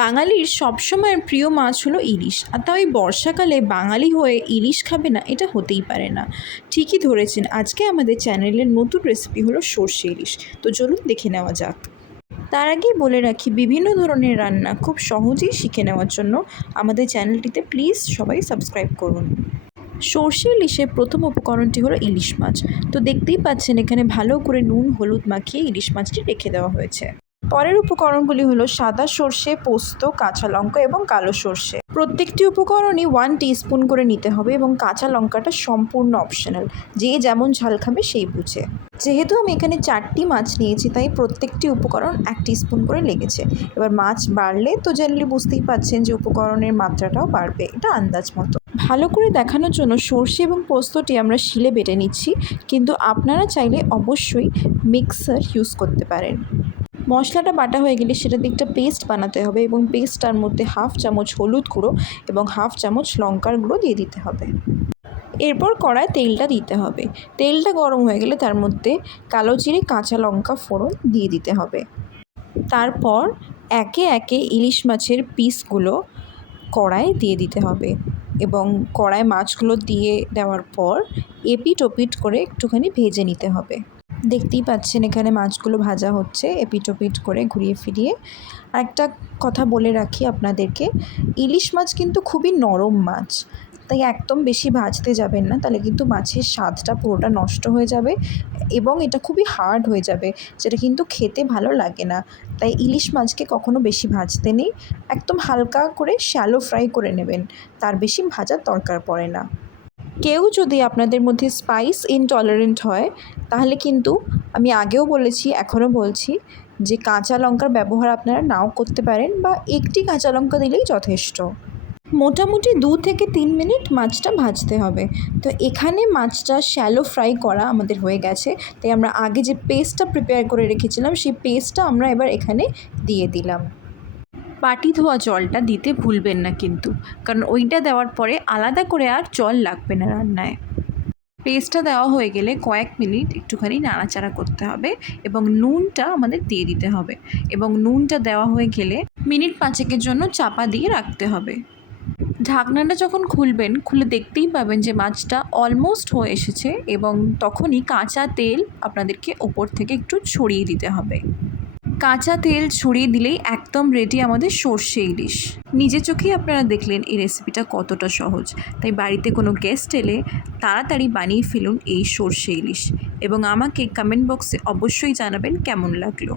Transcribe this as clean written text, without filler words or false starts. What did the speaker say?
বাঙালির সবসময়ের প্রিয় মাছ হলো ইলিশ, আর তাও এই বর্ষাকালে বাঙালি হয়ে ইলিশ খাবে না, এটা হতেই পারে না। ঠিকই ধরেছেন, আজকে আমাদের চ্যানেলের নতুন রেসিপি হলো সর্ষে ইলিশ। তো চলুন দেখে নেওয়া যাক। তার আগেই বলে রাখি, বিভিন্ন ধরনের রান্না খুব সহজেই শিখে নেওয়ার জন্য আমাদের চ্যানেলটিতে প্লিজ সবাই সাবস্ক্রাইব করুন। সর্ষে ইলিশের প্রথম উপকরণটি হলো ইলিশ মাছ। তো দেখতেই পাচ্ছেন এখানে ভালো করে নুন হলুদ মাখিয়ে ইলিশ মাছটি রেখে দেওয়া হয়েছে। পরের উপকরণগুলি হলো সাদা সর্ষে, পোস্ত, কাঁচা লঙ্কা এবং কালো সর্ষে। প্রত্যেকটি উপকরণই 1 টিস্পুন করে নিতে হবে এবং কাঁচা লঙ্কাটা সম্পূর্ণ অপশনাল, যে যেমন ঝাল খাবে সেই বুঝে। যেহেতু আমি এখানে 4টি মাছ নিয়েছি, তাই প্রত্যেকটি উপকরণ 1 টিস্পুন করে লেগেছে। এবার মাছ বাড়লে তো জেনারেলি বুঝতেই পাচ্ছেন যে উপকরণের মাত্রাটাও বাড়বে, এটা আন্দাজ মতো। ভালো করে দেখানোর জন্য সর্ষে এবং পোস্তটি আমরা শিলে বেটে নিচ্ছি, কিন্তু আপনারা চাইলে অবশ্যই মিক্সার ইউজ করতে পারেন। মশলাটা বাটা হয়ে গেলে সেটা দিয়ে একটা পেস্ট বানাতে হবে এবং পেস্টটার মধ্যে 1/2 চামচ হলুদ গুঁড়ো এবং 1/2 চামচ লঙ্কার গুঁড়ো দিয়ে দিতে হবে। এরপর কড়ায় তেলটা দিতে হবে। তেলটা গরম হয়ে গেলে তার মধ্যে কালো জিরে, কাঁচা লঙ্কা ফোড়ন দিয়ে দিতে হবে। তারপর একে একে ইলিশ মাছের পিসগুলো কড়ায় দিয়ে দিতে হবে এবং কড়ায় মাছগুলো দিয়ে দেওয়ার পর এপিট ওপিট করে একটুখানি ভেজে নিতে হবে। দেখতেই পাচ্ছেন এখানে মাছগুলো ভাজা হচ্ছে এপিট ওপিট করে ঘুরিয়ে ফিরিয়ে। আর একটা কথা বলে রাখি আপনাদেরকে, ইলিশ মাছ কিন্তু খুবই নরম মাছ, তাই একদম বেশি ভাজতে যাবেন না, তাহলে কিন্তু মাছের স্বাদটা পুরোটা নষ্ট হয়ে যাবে এবং এটা খুবই হার্ড হয়ে যাবে, যেটা কিন্তু খেতে ভালো লাগে না। তাই ইলিশ মাছকে কখনো বেশি ভাজতে নেই, একদম হালকা করে শ্যালো ফ্রাই করে নেবেন, তার বেশি ভাজার দরকার পড়ে না। কেউ যদি আপনাদের মধ্যে স্পাইস ইনটলারেন্ট হয়, তাহলে কিন্তু আমি আগেও বলেছি এখনও বলছি যে কাঁচা লঙ্কার ব্যবহার আপনারা নাও করতে পারেন বা একটি কাঁচা লঙ্কা দিলেই যথেষ্ট। মোটামুটি 2 থেকে 3 মিনিট মাছটা ভাজতে হবে। তো এখানে মাছটা শ্যালো ফ্রাই করা আমাদের হয়ে গেছে, তাই আমরা আগে যে পেস্টটা প্রিপেয়ার করে রেখেছিলাম সেই পেস্টটা আমরা এবার এখানে দিয়ে দিলাম। বাটি ধোয়া জলটা দিতে ভুলবেন না কিন্তু, কারণ ওইটা দেওয়ার পরে আলাদা করে আর জল লাগবে না রান্নায়। পেস্টটা দেওয়া হয়ে গেলে কয়েক মিনিট একটুখানি নাড়াচাড়া করতে হবে এবং নুনটা আমাদের দিয়ে দিতে হবে এবং নুনটা দেওয়া হয়ে গেলে মিনিট 5 জন্য চাপা দিয়ে রাখতে হবে। ঢাকনাটা যখন খুলবেন, খুলে দেখতেই পাবেন যে মাছটা অলমোস্ট হয়ে এসেছে এবং তখনই কাঁচা তেল আপনাদেরকে ওপর থেকে একটু ছড়িয়ে দিতে হবে। কাঁচা তেল ছড়িয়ে দিলেই একদম রেডি আমাদের সর্ষে ইলিশ। নিজের চোখেই আপনারা দেখলেন এই রেসিপিটা কতটা সহজ, তাই বাড়িতে কোনো গেস্ট এলে তাড়াতাড়ি বানিয়ে ফেলুন এই সর্ষে ইলিশ এবং আমাকে কমেন্ট বক্সে অবশ্যই জানাবেন কেমন লাগলো।